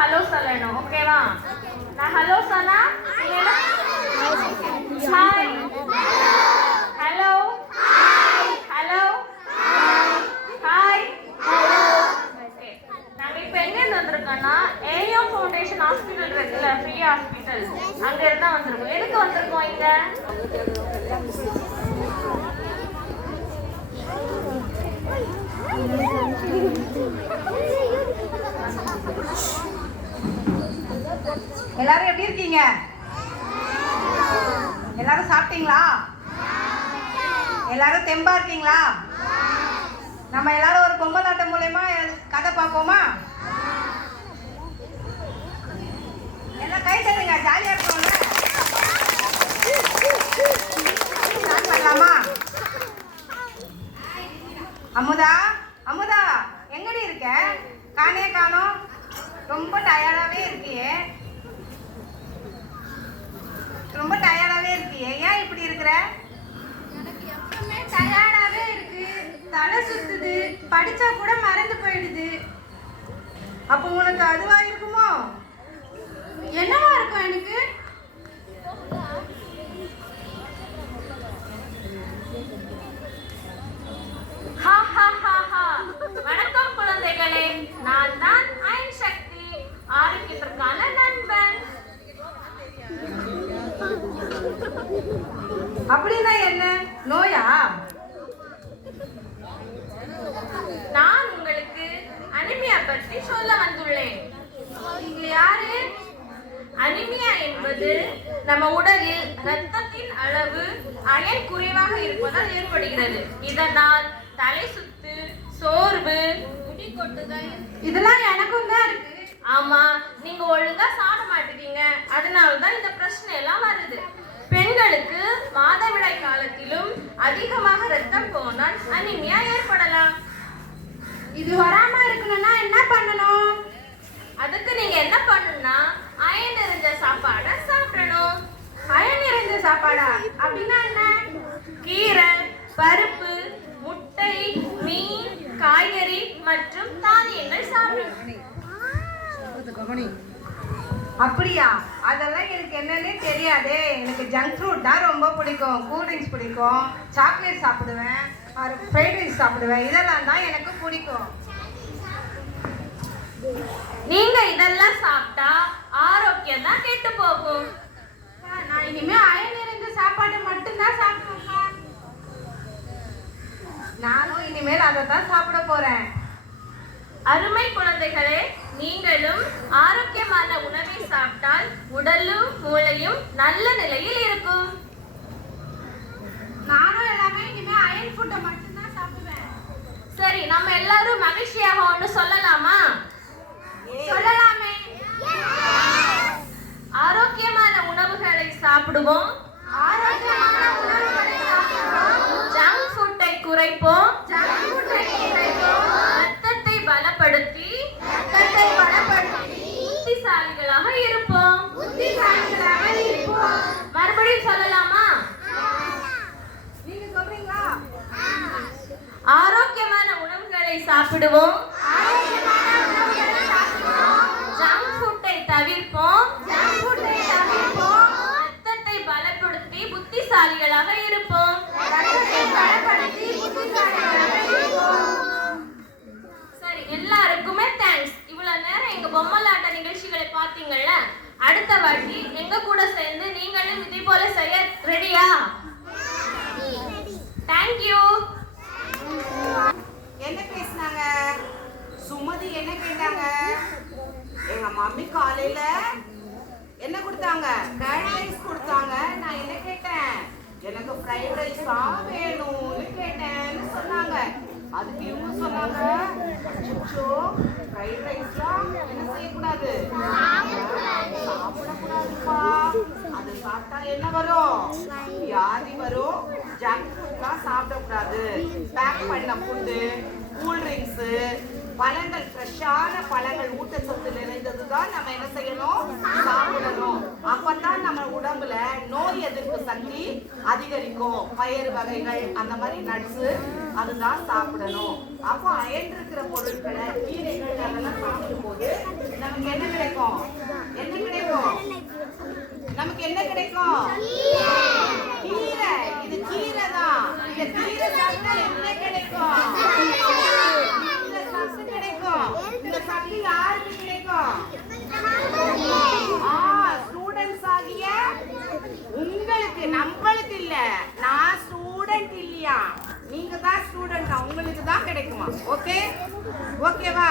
Hello சொல்லணும். ஓகேவா? நான் ஹலோ சொன்னா ஹாய், ஹலோ, ஹலோ, ஹாய். நாங்க இப்ப எங்க இருந்து வந்திருக்கோம்னா ஏயோ ஃபவுண்டேஷன் ஹாஸ்பிட்டல் இருக்குல்ல, ஃப்ரீ ஹாஸ்பிட்டல், அங்க இருந்தா வந்திருக்கோம். எதுக்கு வந்திருக்கோம் இங்க? எல்லாரும் எப்படி இருக்கீங்க? எல்லாரும் சாப்பிட்டீங்களா? எல்லாரும் தெம்பா இருக்கீங்களா? நம்ம எல்லாரும் ஒரு பொம்மலாட்டம் மூலமா கதை பார்ப்போமா? எல்லாம் கை தட்டுங்க, ஜாலியா இருக்கோம்ல. ஸ்டார்ட் பண்ணலாமா? அமுதா, அமுதா எங்கடி இருக்க? காணே காணோம், ரொம்ப டயர்டாவே இருக்கியே. ரொம்ப டயர்டாவே இருக்கியே, ஏன் இப்படி இருக்கிற? எனக்கு எப்பவுமே டயர்டாவே இருக்கு, தலை சுத்துது, படிச்சா கூட மறந்து போயிடுது. அப்போ உனக்கு அதுவா இருக்குமோ? என்னவா இருக்கும் எனக்கு? வணக்கம் குழந்தைகளே, நான் தான் அயன் சக்தி, ஆரோக்கியத்திற்கான நண்பன். அப்படின்னா என்ன? நோயா? நான் உங்களுக்கு அனிமியா பற்றி சொல்ல வந்துள்ளேன். நீங்க யாரு? அனிமியா என்பது நம்ம உடலில் இரத்தத்தின் அளவு அயன் குறைவாக இருப்பதால் ஏற்படுகிறது. இதனால் தலை சுத்து, சோர்வு, முடி கொட்டுதல் இதெல்லாம் எனக்கும் தான் இருக்கு. ஆமா, நீங்க ஒழுங்கா சாப்பிட மாட்டீங்க, அதனாலதான் இந்த பிரச்சனை எல்லாம் வருது. பெண்களுக்கு மாதவிடாய் காலத்திலும் அதிகமாக ரத்தம் போனால் அனிமியா ஏற்படலாம். இது வராம இருக்கணும்னா என்ன பண்ணணும்? அதுக்கு நீங்க என்ன பண்ணணும்னா அயன் நிறைஞ்ச சாப்பாடை சாப்பிடணும். அயன் நிறைந்த சாப்பாடா? அப்படின்னா என்ன? கீரை, பருப்பு, முட்டை, மீன், காய்கறி மற்றும் தானியங்கள் சாப்பிடணும். அப்படியா? அதெல்லாம் எனக்கு என்னன்னே தெரியாதே. எனக்கு ஜங்க் ஃப்ரூட் தான் ரொம்ப பிடிக்கும், கூல் ட்ரிங்க்ஸ் பிடிக்கும், சாக்லேட் சாப்பிடுவேன், ஃப்ரைட் ரைஸ் சாப்பிடுவேன், இதெல்லாம் தான் எனக்கு பிடிக்கும். நீங்க இதெல்லாம் சாப்பிட்டா ஆரோக்கியம் தான் கெட்டு போகும். நான் இனிமே அயன் நிறைந்த சாப்பாடு மட்டும்தான் சாப்பிடுவேன். நானும் இனிமேல் அதை தான் சாப்பிட போறேன். அருமை குழந்தைகளே, நீங்களும் ஆரோக்கியமான உணவை சாப்பிட்டால் உடலும் மூளையும் நல்ல நிலையில் இருக்கும். நானும் எல்லாமே இனிமே அயன் ஃபுட்டை மட்டும்தான் சாப்பிடுவேன். சரி, நம்ம எல்லாரும் மகிழ்ச்சியாக ஒன்று சொல்லலாமா? சொல்லலாமே. ஆரோக்கியமான உணவுகளை சாப்பிடுவோம், ஆரோக்கியமான உணவுகளை சாப்பிடுவோம், ஜங்க் ஃபுட்டை குறைப்போம், ஜங்க் ஃபுட்டை குறைப்போம், ரத்தத்தை பலப்படுத்தி ரத்தத்தை பலப்படுத்தி புத்திசாலிகளாக இருப்போம். புத்திசாலிகளாக இருப்போம். மறுபடியும் சொல்லலாமா? நீங்க சொல்றீங்களா? ஆரோக்கியமான உணவுகளை சாப்பிடுவோம், ஆரோக்கியமான உணவுகளை சாப்பிடுவோம், ஜங்க் ஃபுட்டை தவிர்ப்போம், ஜங்க் ஃபுட்டை தவிர்ப்போம், ரத்தத்தை பலப்படுத்தி புத்திசாலிகளாக இருப்போம். ரத்தத்தை பலப்படுத்தி புத்திசாலிகளாக இருப்போம். சரி, எல்லாருக்குமே தேங்க்ஸ். இவ்வளவு நேரம் எங்க பொம்மலாட்ட நிகழ்ச்சிகளை பார்த்தீங்கல்ல, அடுத்த வாட்டி எங்க கூட சேர்ந்து நீங்களும் இதே போல செய்ய ரெடியா? தேங்க்யூ. என்ன பேசினாங்க? சுமதி என்ன கேட்டாங்க? எங்க மம்மி காலையில என்ன கொடுத்தாங்க? கர்ட் ரைஸ் கொடுத்தாங்க. நான் என்ன கேட்டேன்? எனக்கு ஃப்ரைட் ரைஸ் தான் வேணும்னு கேட்டேன்னு சொன்னாங்க. அதுக்கு இவங்க சொன்னாங்க, அச்சோ ஃப்ரைட் ரைஸ்லாம் என்ன செய்யக்கூடாது, சாப்பிடக்கூடாதுப்பா. அது சாப்பிட்டா என்ன வரும்? வியாதி வரும். ஜங்க் ஃபுட்லாம் சாப்பிடக்கூடாது. பேக் பண்ண ஃபுட்டு, கூல் ட்ரிங்க்ஸு, பழங்கள், ஃப்ரெஷ்ஷான பழங்கள், ஊட்டச்சத்து நிறைந்தது தான் நம்ம என்ன செய்யணும்? சாப்பிடணும். அப்பதான் நம்ம உடம்புல நோய் எதிர்ப்பு சக்தி அதிகரிக்கும். பயிர் வகைகள் அந்த மாதிரி நட்ஸ் அதுதான் சாப்பிடணும். அப்போ அயன் இருக்கிற பொருட்களை கீரைகள் அதெல்லாம் சாப்பிடும்போது நமக்கு என்ன கிடைக்கும்? என்ன கிடைக்கும்? நமக்கு என்ன கிடைக்கும்? கீரை. இது கீரை தான். இந்த கீரை சாப்பிட்டா என்ன கிடைக்கும்? இந்த சத்து கிடைக்கும். இந்த சத்து யாருக்கு கிடைக்கும்? ஸ்டூடெண்ட்ஸ் ஆகிய உங்களுக்கு, நம்மளுக்கு இல்ல. நான் ஸ்டூடெண்ட் இல்லையா, நீங்க தான் ஸ்டூடெண்ட், உங்களுக்கு தான் கிடைக்குமா? ஓகேவா?